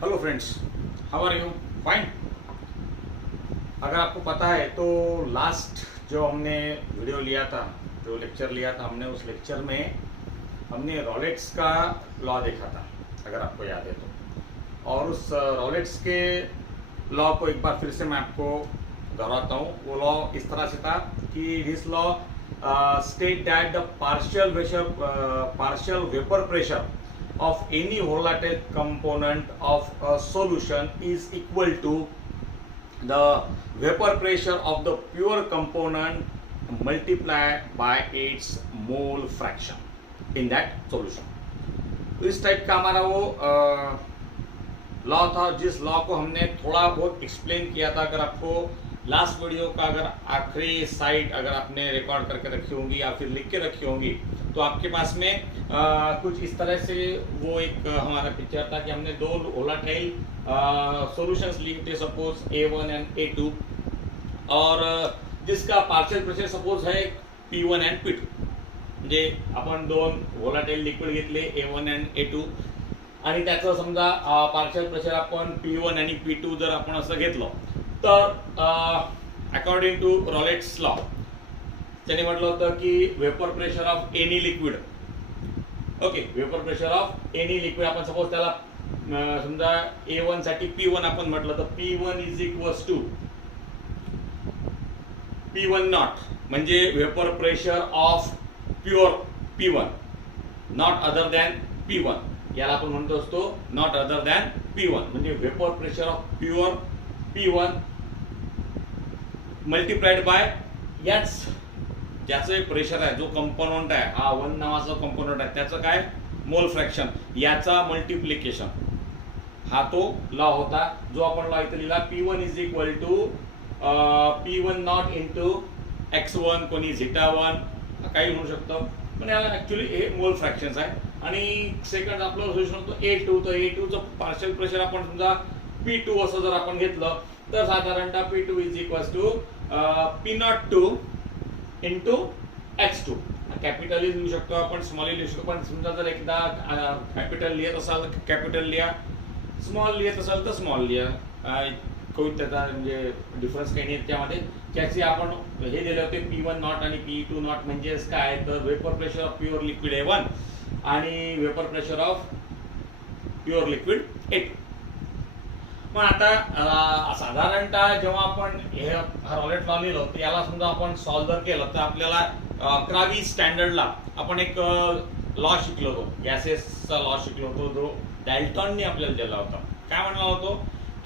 Hello friends, how are you? Fine. अगर आपको पता है तो लास्ट जो हमने वीडियो लिया था, जो लेक्चर लिया था हमने, उस लेक्चर में हमने रॉलेट्स का लॉ देखा था, अगर आपको याद है तो। और उस रॉलेट्स के लॉ को एक बार फिर से मैं आपको दोहराता हूँ। वो लॉ इस तरह से था कि this law state that the partial vapour pressure of any volatile component of a solution is equal to the vapor pressure of the pure component multiplied by its mole fraction in that solution। तो इस type का हमारा वो law था, जिस law को हमने थोड़ा बहुत एक्सप्लेन किया था। अगर आपको लास्ट वीडियो का अगर आखिरी साइड अगर आपने रिकॉर्ड करके रखी होंगी या फिर लिख के रखी होंगी तो आपके पास में कुछ इस तरह से वो एक हमारा पिक्चर था कि हमने दो वोलेटाइल सॉल्यूशंस लिए थे, सपोज A1 एंड A2, और जिसका पार्शियल प्रेशर सपोज है P1 एंड P2। म्हणजे आपण दोन वोलेटाइल लिक्विड घेतले A1 एंड A2 आणि त्याचं समजा पार्शियल प्रेशर आपण P1 आणि P2 जर आपण असं घेतलं तर अकॉर्डिंग टू रॉलेट्स लॉ त्याने म्हटलं होतं की vapour pressure of any liquid, okay, vapour pressure of any liquid आपण सपोज त्याला समजा A1 साठी P1 आपण म्हटलं तर P1 is equals to P1 naught, म्हणजे vapour pressure of pure P1 naught other than P1, याला आपण म्हणतो असतो नॉट अदर दॅन P1, म्हणजे vapour pressure of pure P1 multiplied by याच ज्याचं प्रेशर आहे, जो कंपोनंट आहे, हा 1 नावाचा कंपोनंट आहे, त्याचं काय मोल फ्रॅक्शन, याचा मल्टिप्लिकेशन, हा तो लॉ होता जो आपण लॉ इथे लिहिला। P1 is equal to P1 not into x1, कोणी झिटा1 काही म्हणू शकतो, पण याला ऍक्च्युली हे मोल फ्रॅक्शन्स आहे। आणि सेकंड आपलं सोल्युशन होतं A2, तर A2चं पार्शियल प्रेशर आपण समजा P2 असं जर आपण घेतलं तर साधारणतः P2 is equals to P02 into x2। Capital लिहू शकतो आपण, स्मॉल लिहू शकतो, पण समजा जर एकदा कॅपिटल लिहित असाल तर कॅपिटल लिहा, स्मॉल लिहित असाल तर स्मॉल लिहा, कोई त्याचा म्हणजे डिफरन्स काही नाही त्यामध्ये। ज्याचे आपण हे दिले होते P1 नॉट आणि P2 नॉट म्हणजे काय, तर vapour pressure of pure liquid A1 आणि vapour pressure of pure liquid A2। पण आता साधारणतः जेव्हा आपण हे रॉलेट लॉ लिहिलो तर याला समजा आपण सॉल्व जर केलं तर आपल्याला 11वी स्टँडर्डला आपण एक लॉ शिकलो होतो, गॅसेसचा लॉ शिकलो होतो, जो डॅल्टॉनने आपल्याला दिला होता। काय म्हणला होतो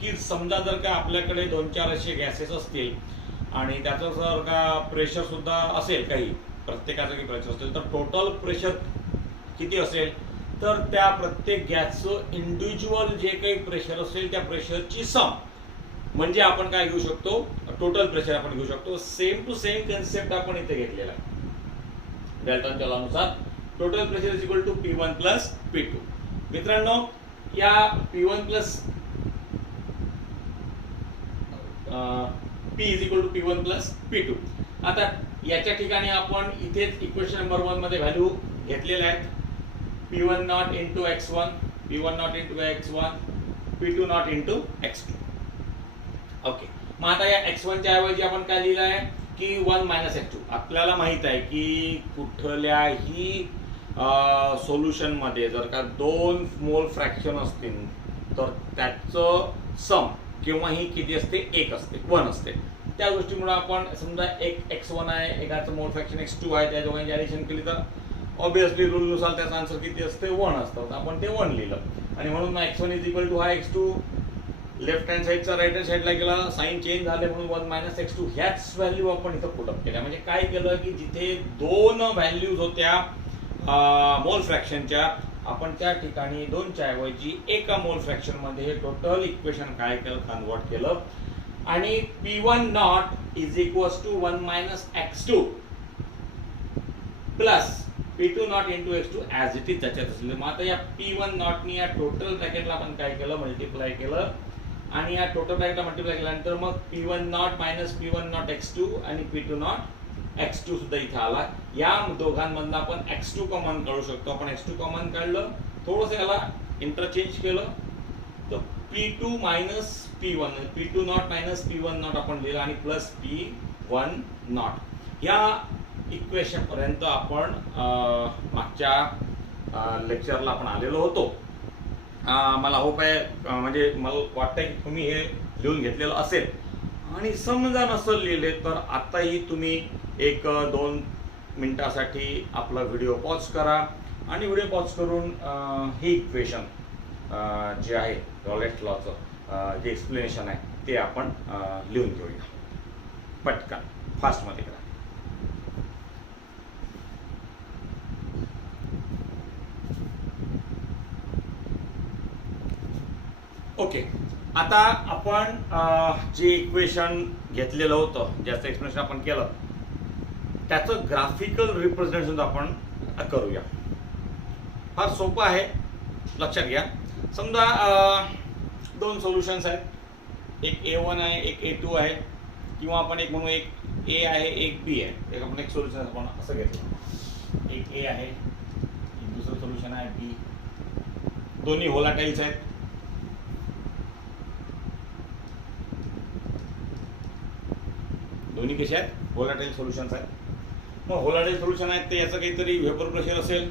की समजा जर का आपल्याकडे 2-4 असे गॅसेस असतील आणि त्याचं जर का प्रेशर सुद्धा असेल, काही प्रत्येकाचं काही प्रेशर असेल, तर टोटल प्रेशर किती असेल, तर त्या प्रत्येक गॅसचं इंडिव्हिज्युअल जे काही प्रेशर असेल त्या प्रेशरची सम म्हणजे आपण काय घेऊ शकतो, टोटल प्रेशर आपण घेऊ शकतो। सेम टू सेम कन्सेप्ट आपण इथे घेतलेला आहे डॅल्टनच्या लॉनुसार। Total pressure is equal to P1 plus P2। मित्रांनो, या P1 plus P is equal to P1 plus P2। आता याच्या ठिकाणी आपण इथेच इक्वेशन नंबर 1 मध्ये व्हॅल्यू घेतलेल्या आहेत, P1 not into x1, P1 not into x1, P2 not into x2। Okay, मग आता या x1 च्या ऐवजी आपण काय लिहिलं आहे की 1 मायनस x2। आपल्याला माहित आहे की कुठल्याही सोल्युशन मध्ये जर का 2 मोल फ्रॅक्शन असतील तर त्याचं सम किंवा ही किती असते, 1 असते, 1 असते। त्या गोष्टीमुळे आपण समजा एक x1 आहे, एकाचं मोल फ्रॅक्शन x2 आहे, त्या दोघांची ऍडिशन केली तर ऑब्विसली रूल नुसार त्याचा आन्सर किती असते, 1 असतं, आपण ते 1 लिहिलं। आणि म्हणून x1 इज इक्वल टू हा x2 लेफ्ट हँड साईडचा राईट हँड साईडला गेला, साइन चेंज झाले म्हणून 1 मायनस x2 ह्याच व्हॅल्यू आपण इथं पुट अप केल्या। म्हणजे काय केलं की जिथे 2 व्हॅल्यूज होत्या मोल फ्रॅक्शनच्या, आपण त्या ठिकाणी 2च्या ऐवजी एका मोल फ्रॅक्शन मध्ये हे टोटल इक्वेशन काय केलं, कन्वर्ट केलं। आणि P1 not is equals to 1 minus x2 plus P2 not into x2 as it is त्याच्यात असलेलं। मग आता या P1 नॉटनी या टोटल ब्रॅकेटला आपण काय केलं, मल्टिप्लाय केलं, आणि या टोटल ब्रॅकेटला मल्टिप्लाय केल्यानंतर मग P1 not minus P1 not x2 आणि P2 नॉट x2 सुद्धा इथे आला। या दोघांमधनं आपण x2 कॉमन काढू शकतो। आपण x2 कॉमन काढलं, थोडंसं याला इंटरचेंज केलं तर P2 minus P1, P2 not minus P1 not आपण लिहिलं आणि प्लस P1 नॉट. या इक्वेशन पर्यंत आपण मागच्या लेक्चरला आपण आलेलो होतो. मला होप आहे म्हणजे मला वाटतं की तुम्ही हे लिहून घेतलेलं असेल आणि समजा नसेल लिहिले तर आताही तुम्ही 1-2 मिनिटासाठी आपला व्हिडिओ पॉज करा आणि व्हिडिओ पॉज करून हे इक्वेशन जे आहे रॉलेट लॉचं जे एक्सप्लेनेशन आहे ते आपण लिहून घेऊया पटकन फास्टमध्ये करा. ओके, आता आपण जे इक्वेशन घेतलेलं होतं ज्याचं एक्सप्लेनेशन आपण केलं त्याचं ग्राफिकल रिप्रेझेंटेशन आपण करूया. फार सोपं आहे, लक्षात घ्या. समजा 2 सोल्युशन्स आहेत, एक A1 आहे एक A2 आहे, किंवा आपण एक म्हणू एक A आहे एक B आहे. एक आपण एक सोल्युशन आपण असं घेतलं, एक A आहे एक दुसरं सोल्युशन आहे B. दोन्ही व्होलाटाइल्स आहेत. दोन्ही कसे आहेत? व्होलाटाइल सोल्युशन्स आहेत. मग व्होलाटाइल सोल्युशन आहेत ते याचं काहीतरी व्हेपर प्रेशर असेल.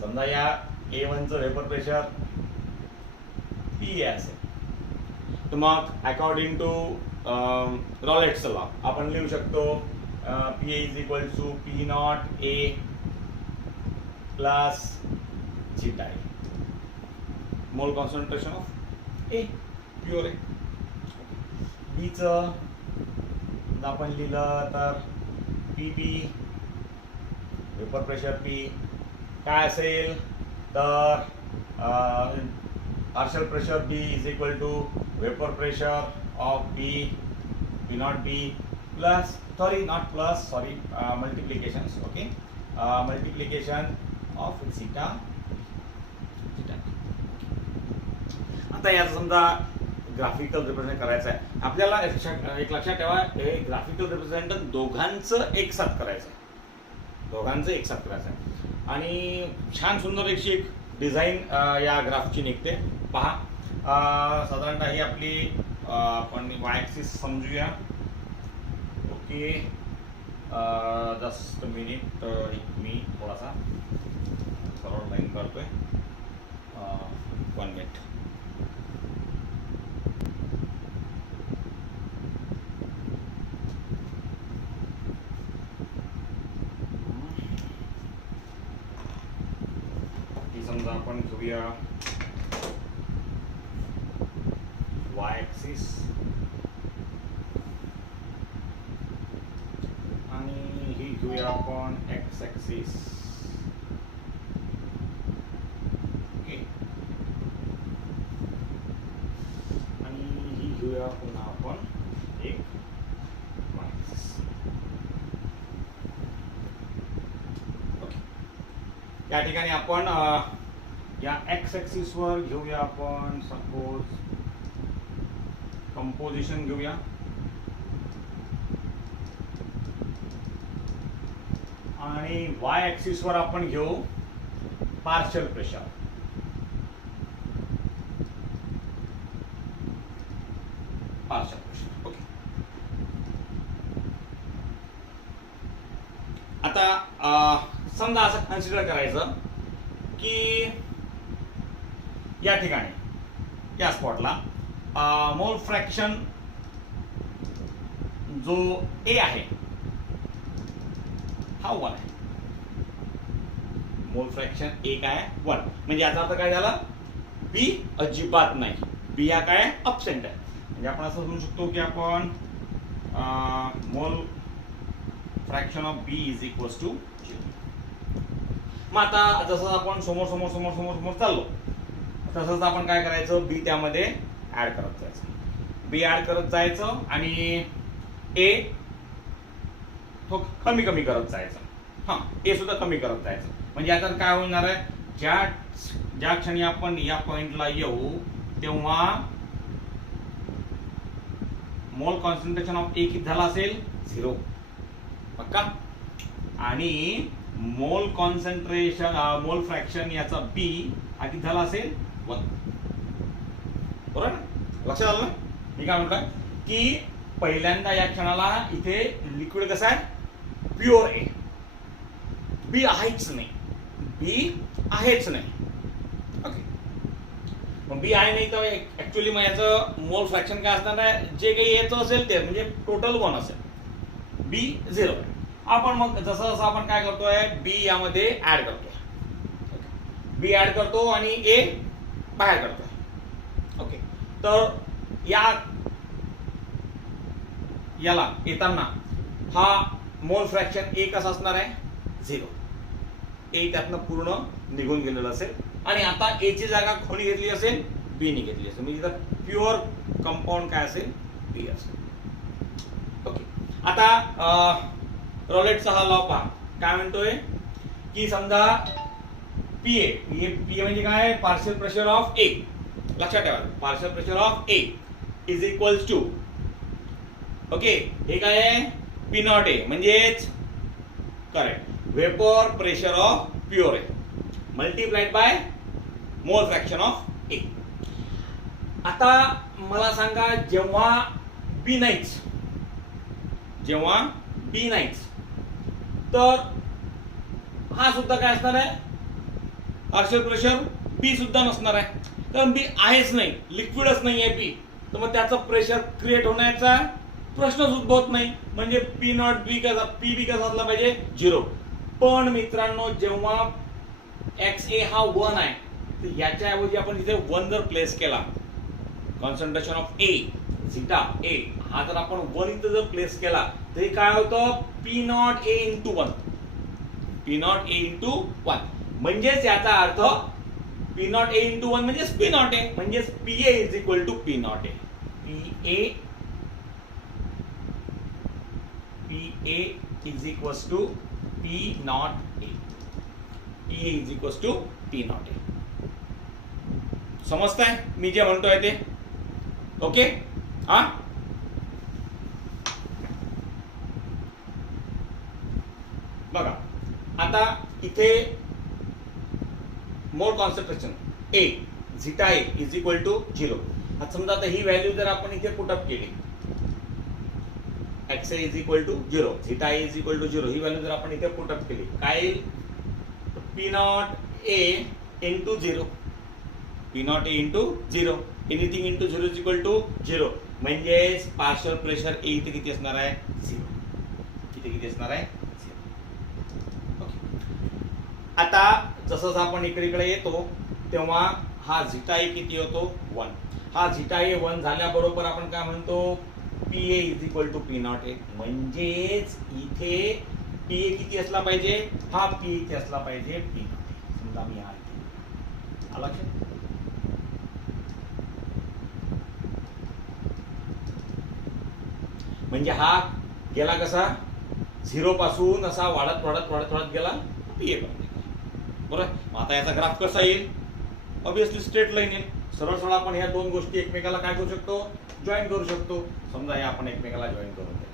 समजा या A1चं व्हेपर प्रेशर P असेल, तर मग अकॉर्डिंग टू रॉलेटचा लॉ आपण लिहू शकतो PA is equal to P naught A plus zeta A, mole concentration of A pure आहे. Bचं आपण लिहिलं तर PB व्हेपर प्रेशर P काय असेल तर partial pressure B is equal to vapour pressure of B P naught B plus multiplication. Okay, multiplication of zeta. आता याचं समजा ग्राफिकल रिप्रेझेंट करायचं आहे आपल्याला. एक लक्षात ठेवा, हे ग्राफिकल रिप्रेझेंटेशन दोघांचं एकसाथ करायचं आहे. आणि छान सुंदर एक डिझाईन या ग्राफची निघते. पहा, साधारणतः ही आपली आपण वाय ॲक्सिस समजूया. ओके, जस्ट मिनिट, मी थोडासा सरळ लाईन करतोय. 1 मिनिट. समजा आपण घेऊया वाय ॲक्सिस आणि ही घेऊया आपण एक्स ॲक्सिस. ओके, आणि ही घेऊया पुन्हा आपण एक वाय ॲक्सिस. ओके, या ठिकाणी आपण या एक्स ॲक्सिस वर घेऊया आपण सपोज कंपोजिशन घेऊया. आणि वाय ॲक्सिस वर आपण घेऊ पार्शियल प्रेशर. ओके, आता समजा असं कन्सिडर करायचं की या ठिकाणी या स्पॉटला मोल फ्रॅक्शन जो A आहे हा 1 आहे. मोल फ्रॅक्शन A काय 1, म्हणजे याचा अर्थ काय झाला, B अजिबात नाही. B हा काय अबसेंट आहे. म्हणजे आपण असं म्हणू शकतो की आपण mole fraction of B is equals to 0. मग आता जसं आपण समोर चाललो तसंच आपण काय करायचं, B त्यामध्ये ऍड करत जायचं. B ऍड करत जायचं आणि A तो कमी करत जायचं. A सुद्धा कमी करत जायचं. म्हणजे आता काय होणार आहे, ज्या क्षणी आपण या पॉइंटला येऊ तेव्हा मोल कॉन्सन्ट्रेशन ऑफ A किती झाला असेल, 0 पक्का. आणि मोल कॉन्सन्ट्रेशन मोल फ्रॅक्शन याचा B हा किती झाला असेल, 1. बरोबर ना? लक्षात आलं ना? मी काय म्हटलं की पहिल्यांदा या क्षणाला इथे लिक्विड कसं आहे, प्युअर आहे, बी आहेच नाही, बी आहेच नाही. ओके, मग बी आहे नाही तर ऍक्च्युअली मग याचं मोल फ्रॅक्शन काय असणार आहे, जे काही याचं असेल ते म्हणजे टोटल 1 असेल, बी 0. आपण मग जसं जसं आपण काय करतोय, बी यामध्ये ऍड करतोय, बी ऍड करतो आणि ए बाहेर करतोय. ओके, तर याला येताना हा मोल फ्रॅक्शन ए कसा असणार आहे, 0. ए त्यातनं पूर्ण निघून गेलेलं असेल आणि आता ए ची जागा कोणी घेतली असेल, बी ने घेतली असेल, म्हणजे इथं प्युअर कंपाऊंड काय असेल, बी असेल. ओके, आता रॉलेटचा हा लॉ पहा काय म्हणतोय की समजा पीए म्हणजे काय, पार्शियल प्रेशर ऑफ ए. लक्षात ठेवा, partial pressure of A is equals to, okay, हे काय आहे, पी नॉट ए म्हणजेच correct vapour pressure of pure A multiplied by mole fraction of A. आता मला सांगा, जेव्हा बी नाहीच तर हा सुद्धा काय असणार आहे, पार्शियल प्रेशर बी सुद्धा नसणार आहे, कारण बी आहेच नाही, लिक्विडच नाही आहे बी, तर मग त्याचं प्रेशर क्रिएट होण्याचा प्रश्नच उद्भवत नाही. म्हणजे पी नॉट बी कसा, पी बी कसा असला पाहिजे, 0. पण मित्रांनो, जेव्हा एक्स ए हा 1 आहे तर याच्याऐवजी आपण इथे 1 जर प्लेस केला, कॉन्सन्ट्रेशन ऑफ ए झिटा ए हा जर आपण 1 इथं जर प्लेस केला तर काय होतं, P not A into 1, P not A into 1. म्हणजेच याचा अर्थ पी नॉट ए इंटू 1 म्हणजेच पी नॉट ए, म्हणजेच P A is equal to P not A. P A is equal to P not A, P A is equal to P not A. समजताय मी जे म्हणतोय ते? Okay, हा बघा, आता इथे mole concentration A zeta A is equal to 0. आता समजा आता ही व्हॅल्यू जर आपण इथे पुटअप केली, X A is equal to 0, zeta A is equal to 0, ही व्हॅल्यू जर आपण इथे पुटअप केली, काय, P not A into 0, P not A into 0, anything into 0 is equal to 0, म्हणजेच पार्शियल प्रेशर ए इथे किती असणार आहे, 0. इथे किती असणार आहे, 0. आता जसं आपण इकडे येतो तेव्हा हा झिटा ए किती होतो, 1. हा झिटा ए 1 झाल्याबरोबर आपण काय म्हणतो, P A is equal to P not A, म्हणजेच इथे पी ए किती असला पाहिजे, हा पी इथे असला पाहिजे पी नॉट ए. समजा मी हा इथे आला, म्हणजे हा गेला कसा, 0 पासून असा वाढत वाढत वाढत वाढत गेला पी ए पर्यंत. बरोबर, आता याचा ग्राफ कसा येईल, ऑब्विसली स्ट्रेट लाईन येईल. सरळ सरळ आपण ह्या दोन गोष्टी एकमेकाला काय करू शकतो, जॉईन करू शकतो. समजा हे आपण एकमेकाला जॉईन करून द्या,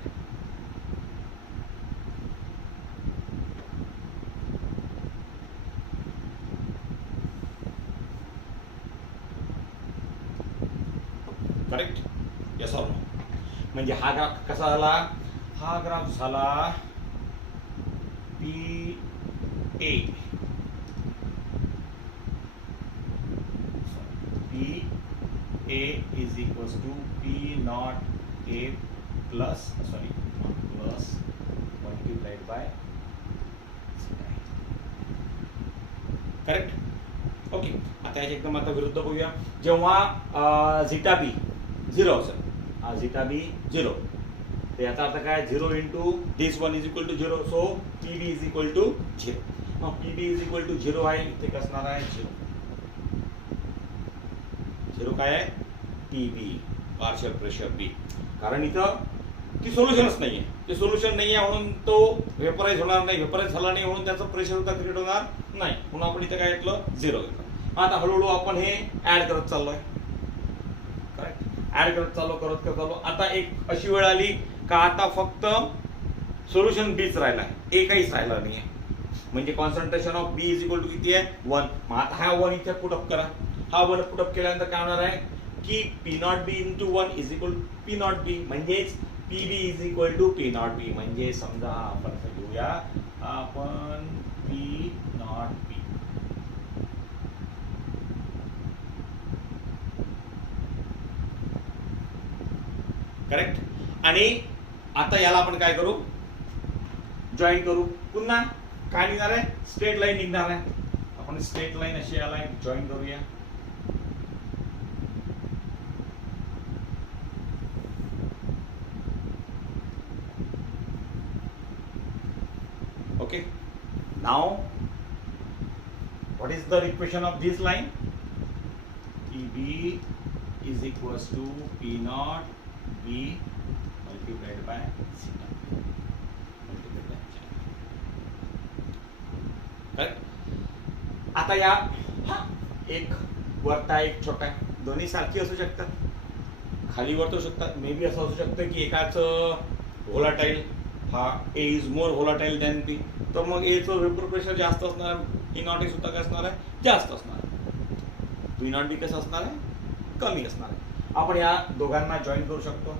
करेक्ट, यस ऑर नो. म्हणजे हा ग्राफ कसा झाला, हा ग्राफ झाला P A, P A is equals to P not A plus, sorry not plus, multiplied by, correct. Okay, आता याच्या एकदम आता विरुद्ध बघूया. जेव्हा झिटा बी 0 असेल, हा झिटा बी 0, तर याचा अर्थ काय, 0 into this 1 is equal to 0, so P B is equal to 0. मग P B is equal to 0 आहे, इथे कसणार आहे 0. 0 काय आहे, P B partial pressure B, कारण इथं ती सोल्युशनच नाहीये, ते सोल्युशन नाहीये म्हणून तो व्हेपराइज होणार नाही, व्हेपराइज झाला नाही म्हणून त्याचं प्रेशर सुद्धा क्रिएट होणार नाही, म्हणून आपण इथे काय घेतलं, 0 घेतलं. आता हळूहळू आपण हे ऍड करत चाललोय, करेक्ट, ऍड करत चाललो. आता एक अशी वेळ आली का आता फक्त सोल्युशन बीच राहिला आहे, ए काहीच राहिला नाहीये, म्हणजे concentration of B is equal to किती आहे, 1. मग आता हा 1 इथे पुटअप करा, हा 1 पुटअप केल्यानंतर काय होणार आहे, की P naught B into 1 is equal P naught B, म्हणजेच P B is equal to P naught B. म्हणजे समजा आपण घेऊया आपण पी नॉट बी. करेक्ट. आणि आता याला आपण काय करू, जॉईन करू. पुन्हा काय निघणार आहे, स्ट्रेट लाईन निघणार आहे. आपण स्ट्रेट लाईन अशी याला जॉईन करूया. Okay, now what is the equation of this line? PB is equals to P naught B multiplied by C naught multiplied by C. Correct? आता या एक वरता एक छोटा, दोन्ही सारखी असू शकतात, खाली वरतू शकतात. मे बी असं असू शकतं की एकाच व्होलाटाईल हा ए इज मोर व्होलाटाईल दॅन बी, तर मग एचं वेपर प्रेशर जास्त असणार, पी नॉट ए सुद्धा काय असणार आहे, जास्त असणार आहे. पी नॉट बी कसं असणार आहे, कमी असणार आहे. आपण या दोघांना जॉईन करू शकतो.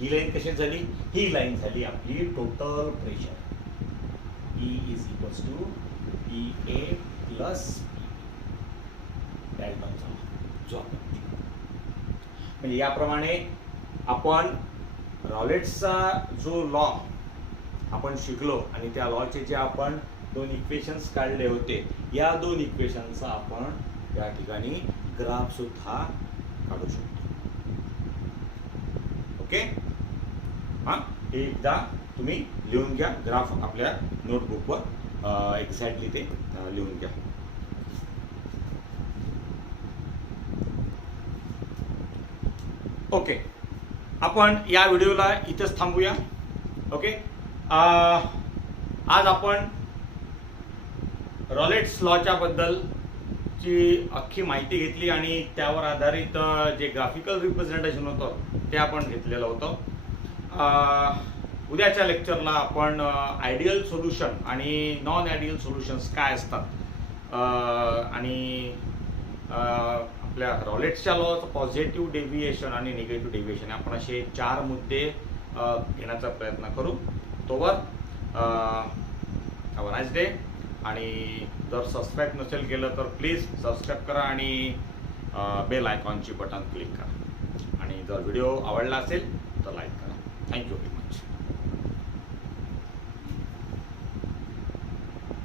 ही लाईन कशी झाली, ही लाईन झाली आपली total pressure. E is equals to P A plus म्हणजे याप्रमाणे आपण रॉलेट्सचा जो लॉ आपण शिकलो आणि त्या लॉचे जे आपण दोन इक्वेशन्स काढले होते, या दोन इक्वेशनचा आपण या ठिकाणी ग्राफ सुद्धा काढू शकतो. ओके, हा हे एकदा तुम्ही लिहून घ्या, ग्राफ आपल्या नोटबुकवर एक्झॅक्टली ते लिहून घ्या. ओके, आपण या व्हिडिओला इथेच थांबूया. ओके, आज आपण रॉलेट्स लॉच्या बद्दलची अख्खी माहिती घेतली आणि त्यावर आधारित जे ग्राफिकल रिप्रेझेंटेशन होतं ते आपण घेतलेलं होतं. उद्याच्या लेक्चरला आपण आयडियल सोल्युशन आणि नॉन आयडियल सोल्युशन्स काय असतात आणि आपल्या रॉलेट्सच्या लॉचं पॉझिटिव्ह डेव्हिएशन आणि निगेटिव्ह डेव्हिएशन आपण असे 4 मुद्दे घेण्याचा प्रयत्न करू. तोवर हॅव अ नाईस डे. आणि जर सबस्क्राईब नसेल केलं तर प्लीज सबस्क्राईब करा आणि बेल आयकॉनची बटन क्लिक करा. आणि जर व्हिडिओ आवडला असेल तर लाईक करा.